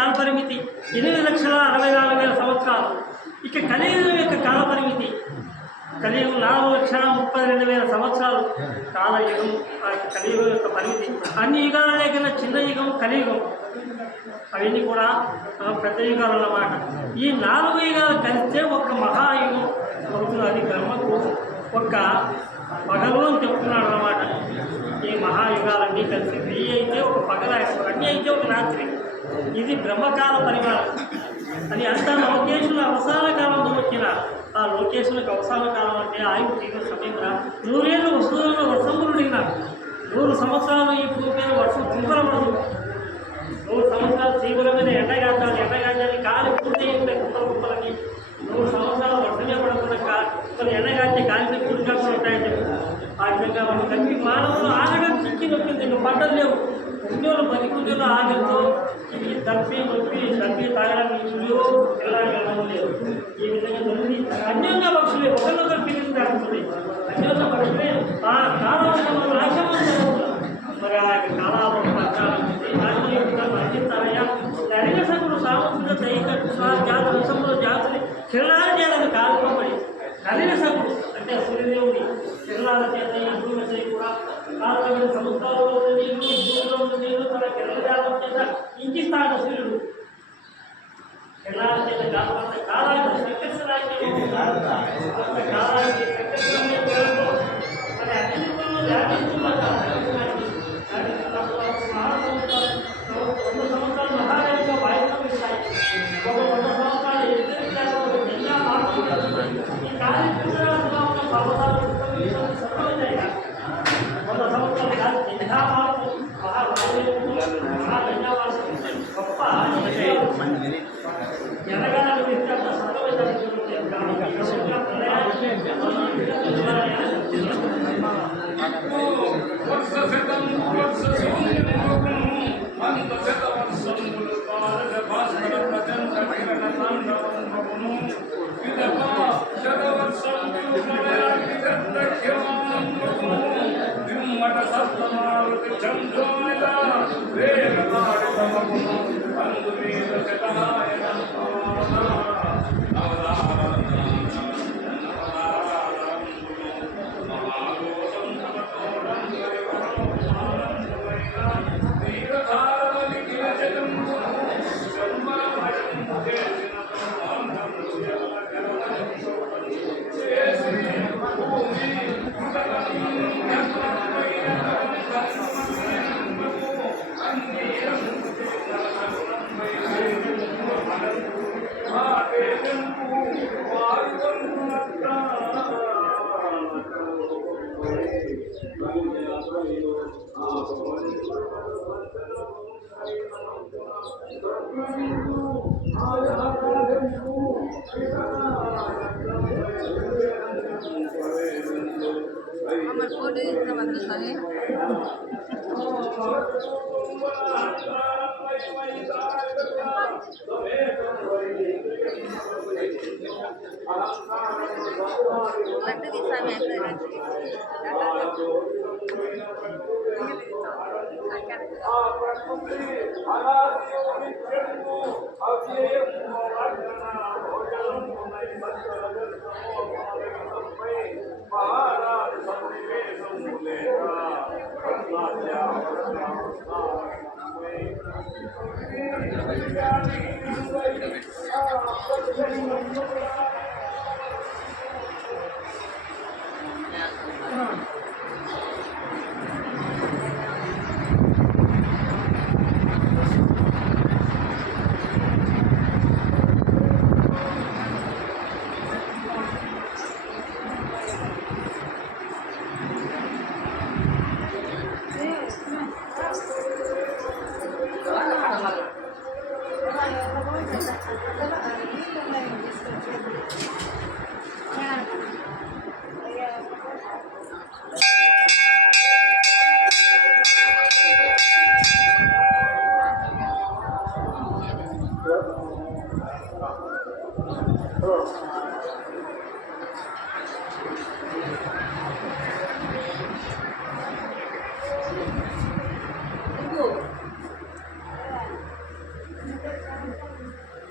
కాలపరిమితి 8,64,000 సంవత్సరాలు. ఇక కలియుగం యొక్క కాలపరిమితి కలియుగం 4,32,000 సంవత్సరాలు కాలయుగం. కలియుగం యొక్క పరిమితి అన్ని యుగాల లేకుండా చిన్న యుగం కలియుగం. అవన్నీ కూడా పెద్ద యుగాలు అన్నమాట. ఈ 4 యుగాలు కలిస్తే ఒక మహాయుగం అవుతుంది. అది బ్రహ్మకు ఒక పగలు అని చెప్తున్నాడు అన్నమాట. ఈ మహాయుగాలన్నీ కలిసి 1000 అయితే ఒక పగల, అన్నీ అయితే ఒక రాత్రి. ఇది బ్రహ్మకాల పరిమాణం. అది అంతా లోకేశుల అవసాన కాలంలో వచ్చిన ఆ లోకేశులకు అవసాన కాలం అంటే ఆయువు తీరిన సమయంలో 100 ఏళ్ళు వస్తువులలో వర్షములు దిగినారు. 100 సంవత్సరాలు ఈ భూమి మీద వర్షం కుంపరపడదు. 100 సంవత్సరాలు తీవ్రమైన ఎండగాచాలి గాలి పూర్తి ఉంటాయి కుప్పలకి. 100 సంవత్సరాలు వర్షమే పడకుండా ఎండగాచి గాలిపై పూర్తి కాకుండా ఉంటాయని చెప్పి ఆ విధంగా వాళ్ళు కలిపి మానవులు ఆగడం చిక్కి నొప్పింది. ఇంకా పంటలు లేవు. కుంజోలు 10 కుంజోలు ఆగడంతో ఇది తప్పి తాగడానికి నీళ్ళు తినడానికి లేదు. ఈ విధంగా జరిగింది. అన్యోన్య పక్షులే ఒకరినొకరు పిలుస్తుంది. అన్యోన్య పక్షులే ఆ కాలంలో రాజ్యం మరి ఆ కాలాలు మరణించాలయ్యా. నరిగసకుడు సామర్థ్యంగా జాతి రసములు జాతిని చిరనాలు చేయాలని కాలుపడి నరిగసకుడు అంటే సూర్యదేవుని చిరనాల చేత ఈ భూమి కూడా కాలమైన సముద్రాల్లో ఉన్న నీళ్ళు, భూమిలో ఉన్న నీళ్ళు తన కిరణజాలం చేత ఇంకిస్తాడు సూర్యుడు. కిరణాల చేత కాలంత కాలానికి సంకర్షణానికి కాలానికి సంకర్షణ మరి అన్నింటిలో వ్యాపిస్తున్నట్టు 100 సంవత్సరాలు మహారాజుగా వాయువులు ఇస్తాయి. ఒక 100 సంవత్సరాలు ఎన్నో మార్పులు ఈ కార్యక్రమాలుగా ఉన్న పర్వతాలు సర్వమవుతాయి. 100 సంవత్సరాలు కాదు ఎన్నో మార్పు గొప్ప జనగణాలు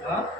ఆ?